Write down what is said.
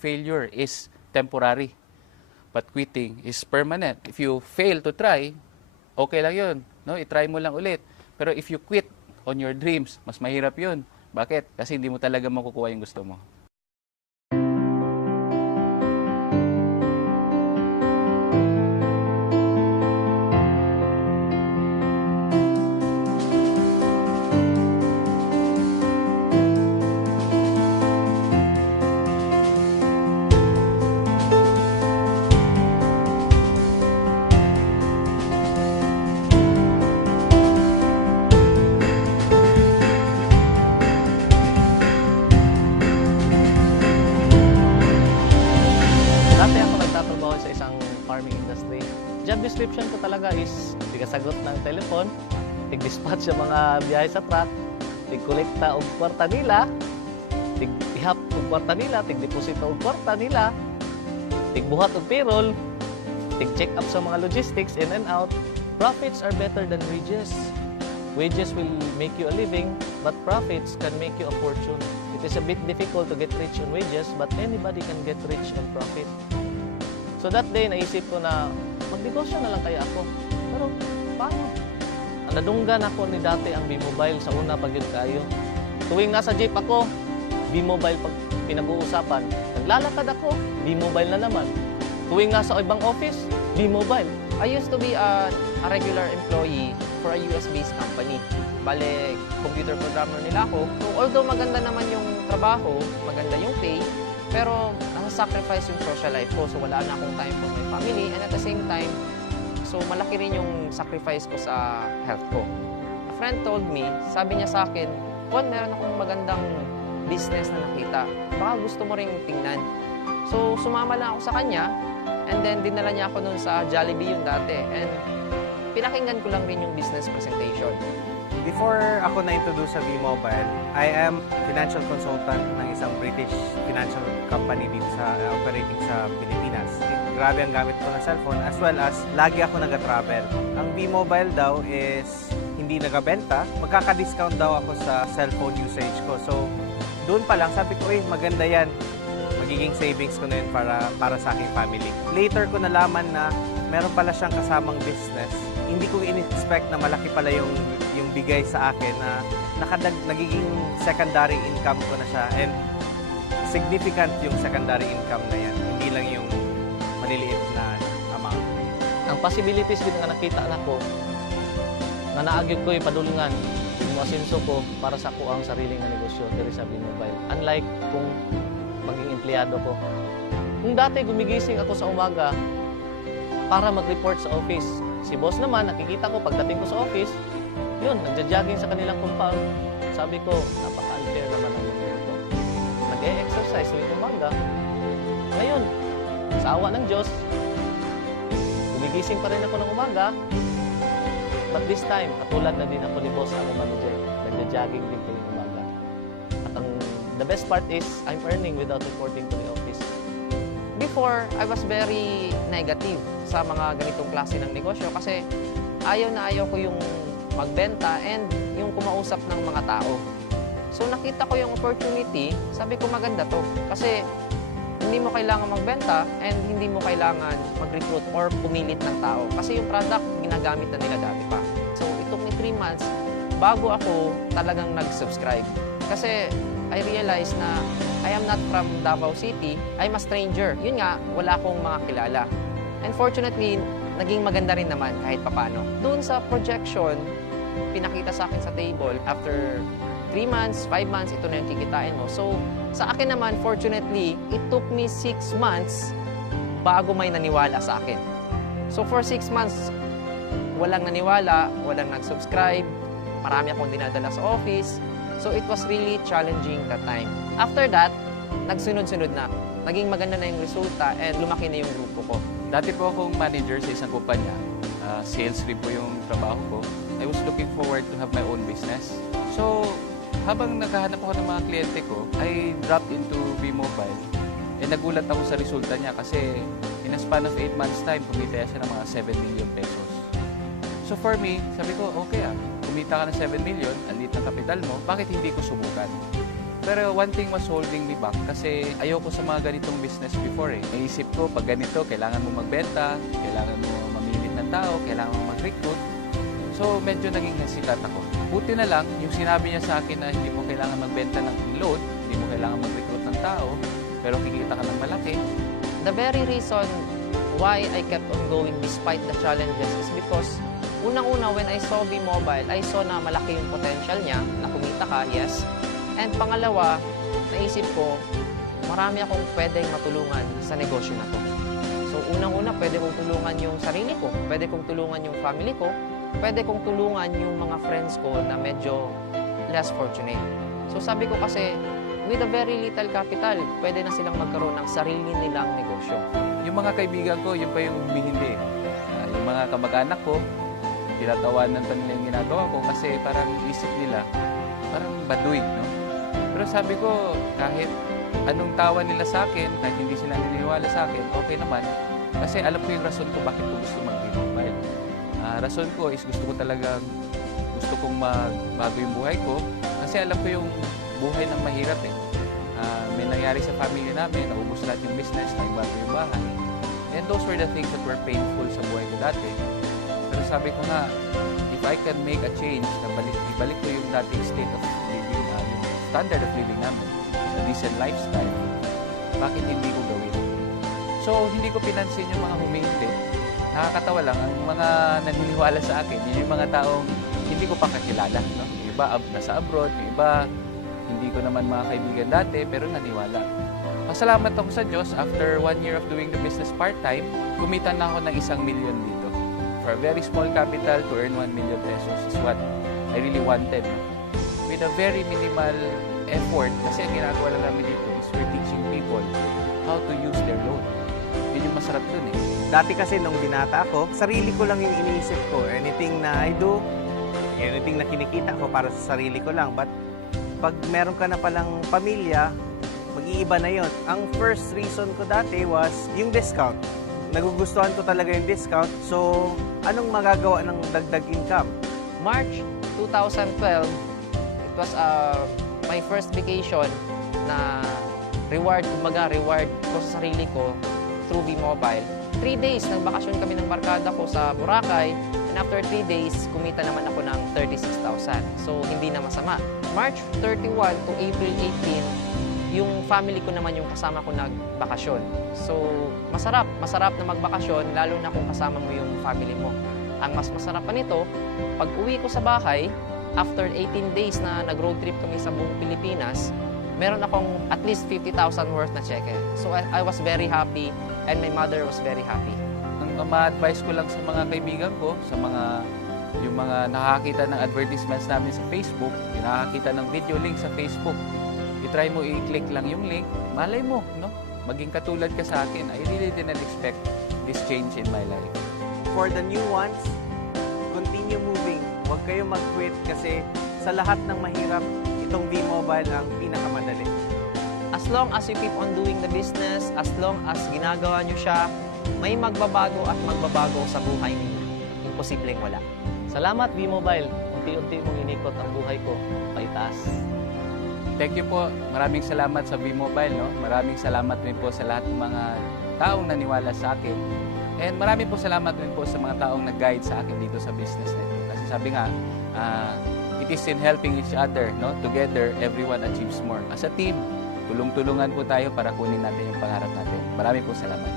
Failure is temporary, but quitting is permanent. If you fail to try, okay lang yun. No? I-try mo lang ulit. Pero if you quit on your dreams, mas mahirap yun. Bakit? Kasi hindi mo talaga makukuha yung gusto mo. Farming industry. Job description ko talaga is tigasagot ng telepon, tig-dispatch sa mga biyahe sa truck, tig-kolekta og kwarta nila, tig-ihap og kwarta nila, tig-deposito og kwarta nila, tig-buhat og payroll, tig-check up sa mga logistics in and out. Profits are better than wages. Wages will make you a living, but profits can make you a fortune. It is a bit difficult to get rich on wages, but anybody can get rich on profit. So that day, naisip ko na magnegosyo na lang kaya ako. Pero paano? Nadunggan ako ni dati ang B-Mobile sa una pag yun kayo. Tuwing nasa jeep ako, B-Mobile pag pinag-uusapan. Naglalakad ako, B-Mobile na naman. Tuwing nasa ibang office, B-Mobile. I used to be a regular employee for a US-based company. Bale, computer programmer nila ako. So, although maganda naman yung trabaho, maganda yung pay, pero nasa-sacrifice yung social life ko. So wala na akong time for my family, and at the same time, so malaki rin yung sacrifice ko sa health ko. A friend told me, sabi niya sa akin, Juan, meron akong magandang business na nakita. Baka gusto mo ring tingnan. So sumama lang ako sa kanya, and then dinala niya ako nun sa Jollibee yung dati. And pinakinggan ko lang rin yung business presentation. Before ako na-introduce sa B-Mobile, I am financial consultant ng isang British financial company dito sa operating sa Pilipinas. Grabe ang gamit ko ng cellphone, as well as lagi ako nag-travel. Ang B-Mobile daw is hindi nagabenta, magkaka-discount daw ako sa cellphone usage ko. So doon pa lang sabi ko, maganda yan. Magiging savings ko na yun para sa aking family. Later ko nalaman na meron pala siyang kasamang business. Hindi ko in-expect na malaki pala yung bigay sa akin na nagiging secondary income ko na siya, and significant yung secondary income na yan, hindi lang yung maliliit na amount. Ang possibilities din nga nakita na ko, na naagyod ko yung padulungan, yung asenso ko para sa ko ang sariling na negosyo diri sa B-Mobile. Unlike kung maging empleyado ko. Kung dati gumigising ako sa umaga para mag-report sa office, si boss naman, nakikita ko pagdating ko sa office, yun, nagja-jogging sa kanilang compound. Sabi ko, napaka-unfair naman ang mundo ito. Nag-e-exercise tuwing umaga. Ngayon, sa awa ng Diyos, gumigising pa rin ako ng umaga. But this time, katulad na din ako ni boss ang manager. Nagja-jogging din tuwing umaga. At the best part is, I'm earning without reporting to the office. Before, I was very negative sa mga ganitong klase ng negosyo kasi ayaw na ayaw ko yung magbenta and yung kumausap ng mga tao. So nakita ko yung opportunity, sabi ko maganda to. Kasi hindi mo kailangan magbenta and hindi mo kailangan mag-recruit or pumilit ng tao. Kasi yung product, ginagamit na nila dati pa. So it took me 3 months bago ako talagang nag-subscribe. Kasi I realized na I am not from Davao City, I'm a stranger. Yun nga, wala akong mga kilala. And fortunately, naging maganda rin naman kahit papano. Doon sa projection, pinakita sa akin sa table, after 3 months, 5 months, ito na yung kikitain mo. So, sa akin naman, fortunately, it took me 6 months bago may naniwala sa akin. So, for 6 months, walang naniwala, walang nag-subscribe, marami akong dinadala sa office. So, it was really challenging that time. After that, nagsunod-sunod na. Naging maganda na yung resulta and lumaki na yung grupo ko. Dati po akong manager sa isang kumpanya. Sales rep po yung trabaho ko. I was looking forward to have my own business. So, habang naghahanap ako ng mga kliyente ko, I dropped into B-Mobile. Nagulat ako sa resulta niya kasi in a span of 8 months time, kumita siya ng mga 7 million pesos. So for me, sabi ko, okay kumita ka ng 7 million, andito ang kapital mo, bakit hindi ko subukan? Pero one thing was holding me back kasi ayoko sa mga ganitong business before eh. Naisip ko, pag ganito, kailangan mo magbenta, kailangan mo mamilit ng tao, kailangan mo mag-recruit. So, medyo naging hesitant ako. Buti na lang, yung sinabi niya sa akin na hindi mo kailangan magbenta ng load, hindi mo kailangan mag-recruit ng tao, pero kikita ka ng malaki. The very reason why I kept on going despite the challenges is because unang-una, when I saw B-Mobile, I saw na malaki yung potential niya, na kumita ka, yes. And pangalawa, naisip ko, marami akong pwedeng matulungan sa negosyo na to. So unang-una, pwede kong tulungan yung sarili ko, pwede kong tulungan yung family ko, pwede kong tulungan yung mga friends ko na medyo less fortunate. So sabi ko kasi, with a very little capital, pwede na silang magkaroon ng sarili nilang negosyo. Yung mga kaibigan ko, yun pa yung humihindi. Yung mga kamag-anak ko, tinatawanan pa nila yung ginagawa ko kasi parang isip nila, parang baduy, no? Pero sabi ko, kahit anong tawa nila sa akin, kahit hindi sila naniniwala sa akin, okay naman. Kasi alam ko yung rason ko bakit ko gusto mag-B-Mobile. Rason ko is gusto kong magbago yung buhay ko kasi alam ko yung buhay ng mahirap eh. May nangyari sa family namin, naubos lahat yung business, nagbago yung bahay. And those were the things that were painful sa buhay ko dati. Pero sabi ko nga, if I can make a change, na ibalik ko yung dating state of living, yung standard of living namin, a decent lifestyle, bakit hindi ko gawin? So, hindi ko pinansin yung mga humihindi. Nakakatawa lang, ang mga naniniwala sa akin, yun yung mga taong hindi ko pa kakilala. No? Yung iba nasa abroad, yung iba hindi ko naman mga kaibigan dati, pero naniwala. Pasalamat ako sa Diyos, after 1 year of doing the business part-time, kumita na ako ng 1 million dito. For a very small capital, to earn 1 million pesos is what I really wanted. No? With a very minimal effort, kasi ang ginagawa lang namin dito is we're teaching people how to use their loan. Yun yung masarap dun eh. Dati kasi nung binata ako, sarili ko lang yung iniisip ko. Anything na I do, anything na kinikita ko para sa sarili ko lang. But pag meron ka na palang pamilya, mag-iiba na yon. Ang first reason ko dati was yung discount. Nagugustuhan ko talaga yung discount. So, anong magagawa ng dagdag income? March 2012, it was my first vacation na reward ko sa sarili ko through B-Mobile. 3 days, nagbakasyon kami ng barkada ko sa Boracay, and after 3 days, kumita naman ako ng 36,000. So, hindi na masama. March 31 to April 18, yung family ko naman yung kasama ko nagbakasyon. So, masarap na magbakasyon, lalo na kung kasama mo yung family mo. Ang mas masarap pa nito, pag uwi ko sa bahay, after 18 days na nag-road trip kami sa buong Pilipinas, meron akong at least 50,000 worth na cheque. So I was very happy and my mother was very happy. Ang ma-advise ko lang sa mga kaibigan ko, sa yung mga nakakita ng advertisements namin sa Facebook, yung nakakita ng video link sa Facebook, i-try mo i-click lang yung link, malay mo, no? Maging katulad ka sa akin. I really didn't expect this change in my life. For the new ones, continue moving. Huwag kayo mag-quit kasi sa lahat ng mahirap, itong B-Mobile ang pinakamadali. As long as you keep on doing the business, as long as ginagawa nyo siya, may magbabago at magbabago sa buhay ninyo. Imposibleng wala. Salamat, B-Mobile. Unti-unti mong inikot ang buhay ko, paitaas. Thank you po. Maraming salamat sa B-Mobile. No? Maraming salamat din po sa lahat ng mga taong naniwala sa akin. And maraming po salamat din po sa mga taong nag-guide sa akin dito sa business na ito. Kasi sabi nga, it is in helping each other. No? Together, everyone achieves more. As a team, tulong-tulungan po tayo para kunin natin yung pangarap natin. Maraming po salamat.